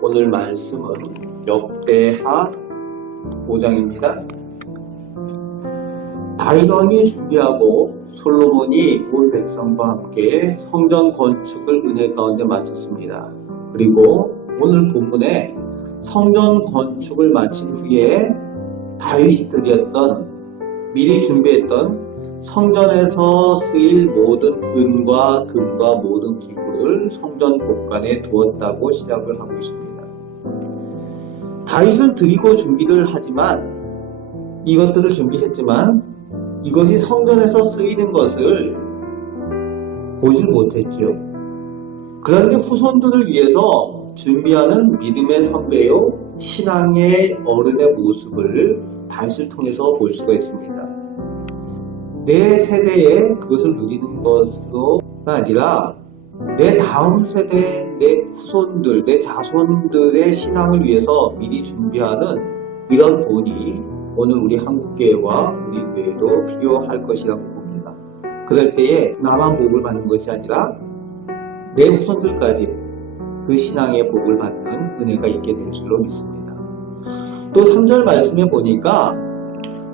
오늘 말씀은 역대하 5장입니다. 다윗 왕이 준비하고 솔로몬이 온 백성과 함께 성전 건축을 은혜 가운데 마쳤습니다. 그리고 오늘 본문에 성전 건축을 마친 후에 다윗이 미리 준비했던 성전에서 쓰일 모든 은과 금과 모든 기구를 성전 곳간에 두었다고 시작을 하고 있습니다. 다윗은 드리고 준비를 하지만 이것들을 준비했지만 이것이 성전에서 쓰이는 것을 보질 못했죠. 그런데 후손들을 위해서 준비하는 믿음의 선배요 신앙의 어른의 모습을 다윗을 통해서 볼 수가 있습니다. 내 세대에 그것을 누리는 것도 아니라 내 다음 세대, 내 후손들, 내 자손들의 신앙을 위해서 미리 준비하는 이런 본이 오늘 우리 한국교회와 우리 교회도 필요할 것이라고 봅니다. 그럴 때에 나만 복을 받는 것이 아니라 내 후손들까지 그 신앙의 복을 받는 은혜가 있게 될 줄로 믿습니다. 또 3절 말씀에 보니까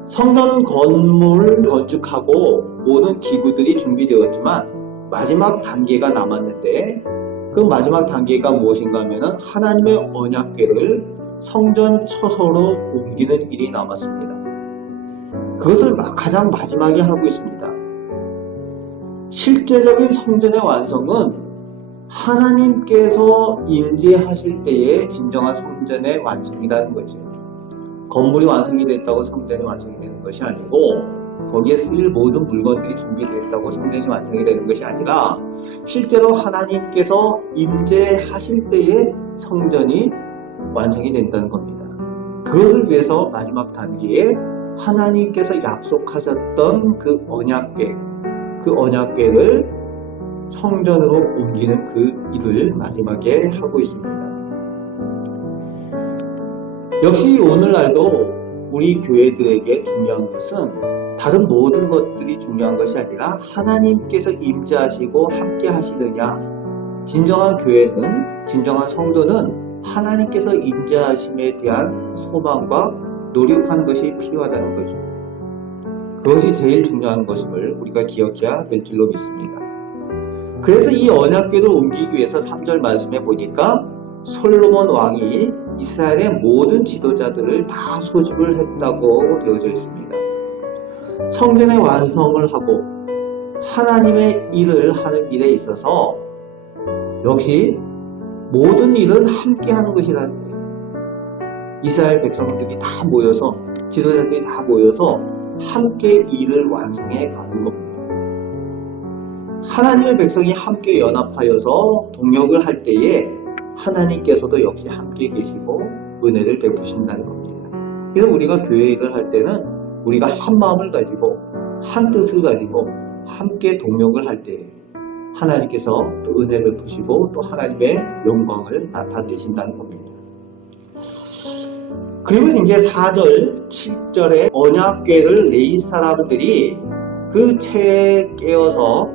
성전 건물을 건축하고 모든 기구들이 준비되었지만 마지막 단계가 남았는데 그 마지막 단계가 무엇인가 하면 하나님의 언약궤를 성전 처소로 옮기는 일이 남았습니다. 그것을 가장 마지막에 하고 있습니다. 실제적인 성전의 완성은 하나님께서 임재하실 때의 진정한 성전의 완성이라는 거죠. 건물이 완성이 됐다고 성전이 완성이 되는 것이 아니고 거기에 쓰일 모든 물건들이 준비됐다고 성전이 완성이 되는 것이 아니라 실제로 하나님께서 임재하실 때의 성전이 완성이 된다는 겁니다. 그것을 위해서 마지막 단계에 하나님께서 약속하셨던 그 언약궤를 성전으로 옮기는 그 일을 마지막에 하고 있습니다. 역시 오늘날도 우리 교회들에게 중요한 것은 다른 모든 것들이 중요한 것이 아니라 하나님께서 임재하시고 함께 하시느냐. 진정한 교회는, 진정한 성도는 하나님께서 임재하심에 대한 소망과 노력하는 것이 필요하다는 거죠. 그것이 제일 중요한 것임을 우리가 기억해야 될 줄로 믿습니다. 그래서 이 언약궤를 옮기기 위해서 3절 말씀에 보니까 솔로몬 왕이 이스라엘의 모든 지도자들을 다 소집을 했다고 되어져 있습니다. 성전의 완성을 하고 하나님의 일을 하는 일에 있어서 역시 모든 일은 함께 하는 것이라는 거예요. 이스라엘 백성들이 다 모여서 지도자들이 다 모여서 함께 일을 완성해 가는 겁니다. 하나님의 백성이 함께 연합하여서 동역을 할 때에 하나님께서도 역시 함께 계시고 은혜를 베푸신다는 겁니다. 그래서 우리가 교회 일을 할 때는 우리가 한 마음을 가지고 한 뜻을 가지고 함께 동역을 할 때 하나님께서 또 은혜 베푸시고 또 하나님의 영광을 나타내신다는 겁니다. 그리고 이제 4절, 7절에 언약궤를 레위 사람들이 그 채에 깨어서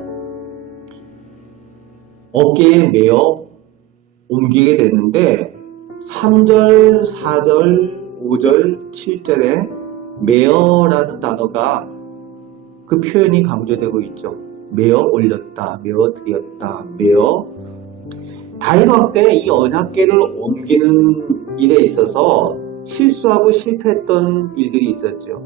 어깨에 메어 옮기게 되는데 3절, 4절, 5절, 7절에 메어라는 단어가 그 표현이 강조되고 있죠. 메어 올렸다, 메어 드렸다, 메어. 다윗 왕 때 이 언약궤를 옮기는 일에 있어서 실수하고 실패했던 일들이 있었죠.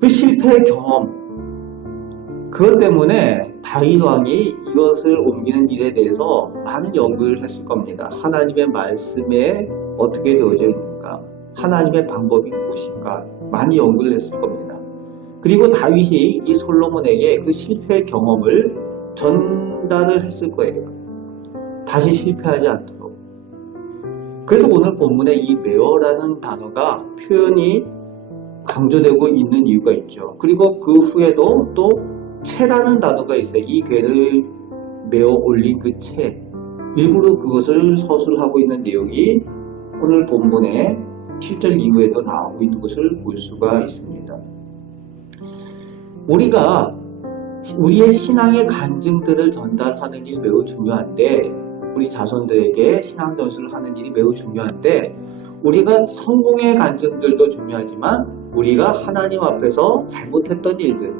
그 실패의 경험, 그것 때문에 다윗 왕이 이것을 옮기는 일에 대해서 많은 연구를 했을 겁니다. 하나님의 말씀에 어떻게 되어져 있는가, 하나님의 방법이 무엇인가 많이 연구를 했을 겁니다. 그리고 다윗이 이 솔로몬에게 그 실패의 경험을 전달을 했을 거예요. 다시 실패하지 않도록. 그래서 오늘 본문에 이 메어라는 단어가 표현이 강조되고 있는 이유가 있죠. 그리고 그 후에도 또 채라는 단어가 있어요. 이 궤를 메어 올린 그 채. 일부러 그것을 서술하고 있는 내용이 오늘 본문의 7절 이후에도 나오고 있는 것을 볼 수가 있습니다. 우리가 우리의 신앙의 간증들을 전달하는 일이 매우 중요한데, 우리 자손들에게 신앙 전수를 하는 일이 매우 중요한데, 우리가 성공의 간증들도 중요하지만 우리가 하나님 앞에서 잘못했던 일들,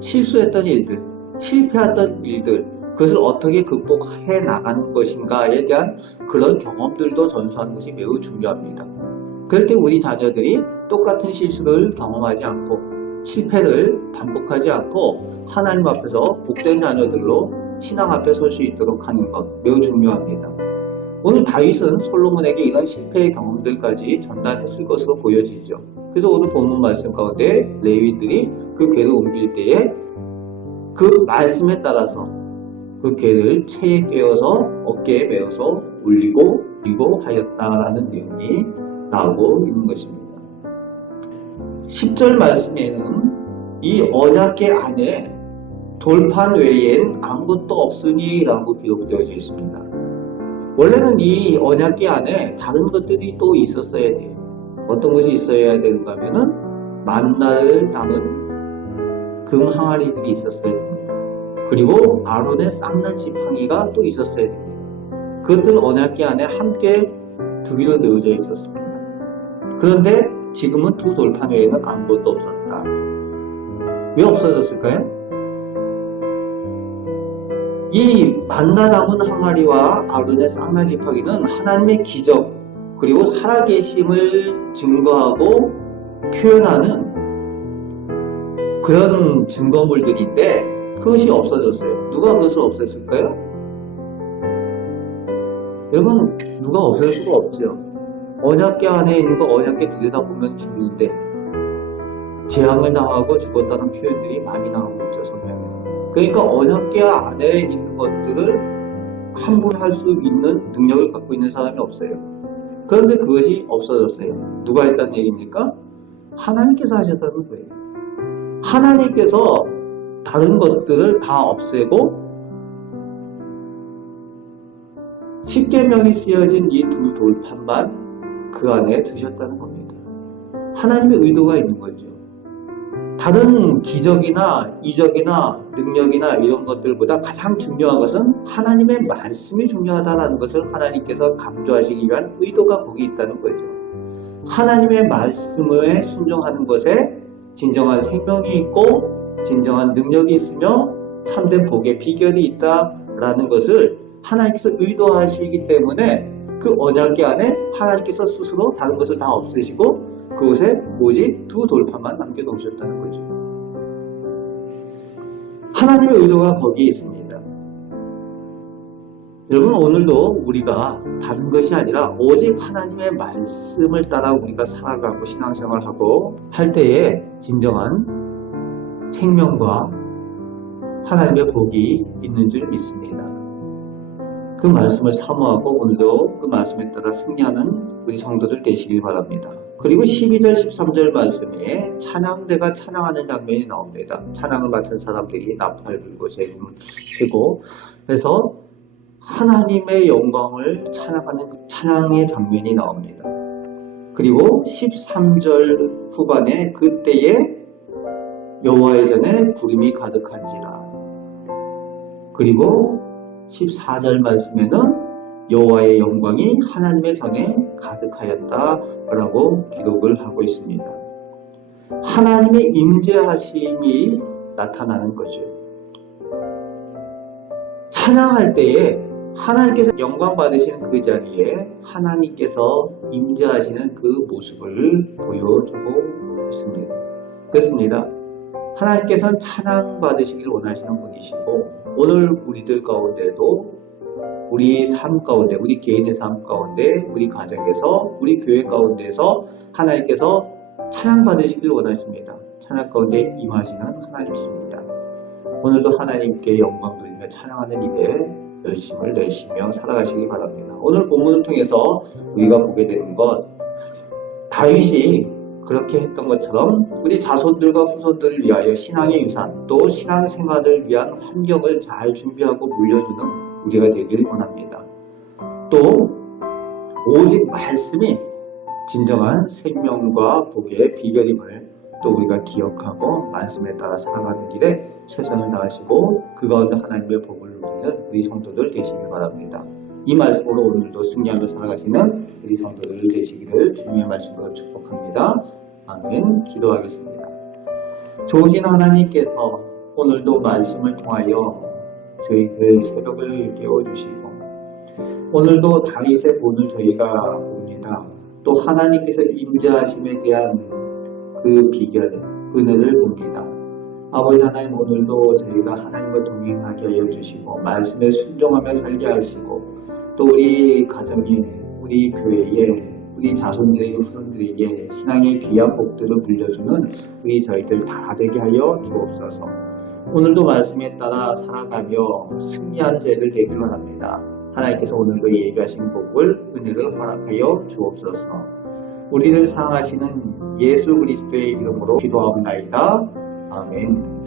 실수했던 일들, 실패했던 일들, 그것을 어떻게 극복해 나가는 것인가에 대한 그런 경험들도 전수하는 것이 매우 중요합니다. 그럴 때 우리 자녀들이 똑같은 실수를 경험하지 않고 실패를 반복하지 않고 하나님 앞에서 복된 자녀들로 신앙 앞에 설 수 있도록 하는 것 매우 중요합니다. 오늘 다윗은 솔로몬에게 이런 실패의 경험들까지 전달했을 것으로 보여지죠. 그래서 오늘 본문 말씀 가운데 레위인들이 그 궤를 옮길 때에 그 말씀에 따라서 그 궤를 체에 꿰어서 어깨에 메어서 올리고 그리고 하였다라는 내용이 나오고 있는 것입니다. 10절 말씀에는 이 언약궤 안에 돌판 외엔 아무것도 없으니 라고 기록되어져 있습니다. 원래는 이 언약궤 안에 다른 것들이 또 있었어야 돼요. 어떤 것이 있어야 되는가 하면은 만나를 담은 금 항아리들이 있었어야 됩니다. 그리고 아론의 쌍난 지팡이가 또 있었어야 됩니다. 그것들 언약궤 안에 함께 두기로 되어져 있었습니다. 그런데 지금은 두 돌판 외에는 아무것도 없었다. 왜 없어졌을까요? 이 만나 담은 항아리와 아론의 쌍난 지팡이는 하나님의 기적 그리고 살아계심을 증거하고 표현하는 그런 증거물들인데 그것이 없어졌어요. 누가 그것을 없앴을까요? 여러분, 누가 없앨 수가 없죠. 언약궤 안에 있는 거 언약궤 들여다보면 죽는데 재앙을 당하고 죽었다는 표현들이 많이 나오고 있죠, 성경에. 그러니까 언약궤 안에 있는 것들을 함부로 할 수 있는 능력을 갖고 있는 사람이 없어요. 그런데 그것이 없어졌어요. 누가 했다는 얘기입니까? 하나님께서 하셨다는 거예요. 하나님께서 다른 것들을 다 없애고 십계명이 쓰여진 이 두 돌판만 그 안에 두셨다는 겁니다. 하나님의 의도가 있는 거죠. 다른 기적이나 이적이나 능력이나 이런 것들보다 가장 중요한 것은 하나님의 말씀이 중요하다는 것을 하나님께서 강조하시기 위한 의도가 거기 있다는 거죠. 하나님의 말씀에 순종하는 것에 진정한 생명이 있고 진정한 능력이 있으며 참된 복의 비결이 있다라는 것을 하나님께서 의도하시기 때문에 그 언약궤 안에 하나님께서 스스로 다른 것을 다 없애시고 그곳에 오직 두 돌판만 남겨놓으셨다는 거죠. 하나님의 의도가 거기에 있습니다. 여러분, 오늘도 우리가 다른 것이 아니라 오직 하나님의 말씀을 따라 우리가 살아가고 신앙생활하고 할 때에 진정한 생명과 하나님의 복이 있는 줄 믿습니다. 그 말씀을 사모하고 오늘도 그 말씀에 따라 승리하는 우리 성도들 되시길 바랍니다. 그리고 12절 13절 말씀에 찬양대가 찬양하는 장면이 나옵니다. 찬양을 맡은 사람들이 나팔 불고 재림을 치고 해서 하나님의 영광을 찬양하는 찬양의 장면이 나옵니다. 그리고 13절 후반에 그때에 여호와의 전에 구름이 가득한지라. 그리고 14절 말씀에는 여호와의 영광이 하나님의 전에 가득하였다라고 기록을 하고 있습니다. 하나님의 임재하심이 나타나는 거죠. 찬양할 때에 하나님께서 영광 받으시는 그 자리에 하나님께서 임재하시는 그 모습을 보여주고 있습니다. 그렇습니다. 하나님께서는 찬양 받으시길 원하시는 분이시고 오늘 우리들 가운데도 우리 삶 가운데, 우리 개인의 삶 가운데, 우리 가정에서, 우리 교회 가운데서 하나님께서 찬양 받으시길 원하십니다. 찬양 가운데 임하시는 하나님이십니다. 오늘도 하나님께 영광 돌리며 찬양하는 일에 열심을 내시며 살아가시기 바랍니다. 오늘 본문을 통해서 우리가 보게 되는 것, 다윗이 그렇게 했던 것처럼 우리 자손들과 후손들을 위하여 신앙의 유산, 또 신앙생활을 위한 환경을 잘 준비하고 물려주는 우리가 되기를 원합니다. 또 오직 말씀이 진정한 생명과 복의 비결임을 또 우리가 기억하고 말씀에 따라 살아가는 길에 최선을 다하시고 그 가운데 하나님의 복을 누리는 우리 성도들 되시길 바랍니다. 이 말씀으로 오늘도 승리하며 살아가시는 우리 성도들 되시기를 주님의 말씀으로 축복합니다. 아멘. 기도하겠습니다. 좋으신 하나님께서 오늘도 말씀을 통하여 저희들 새벽을 깨워주시고 오늘도 다윗의 본을 저희가 봅니다. 또 하나님께서 임재하심에 대한 그 비결, 은혜를 봅니다. 아버지 하나님, 오늘도 저희가 하나님과 동행하게 하여 주시고 말씀에 순종하며 살게 하시고 또 우리 가정에, 우리 교회에, 우리 자손들에게, 후손들에게 신앙의 귀한 복들을 물려주는 우리 저희들 다 되게 하여 주옵소서. 오늘도 말씀에 따라 살아가며 승리하는 저희들 되기를 바랍니다. 하나님께서 오늘도 예비하신 복을, 은혜를 허락하여 주옵소서. 우리를 사랑하시는 예수 그리스도의 이름으로 기도하옵나이다. 아멘.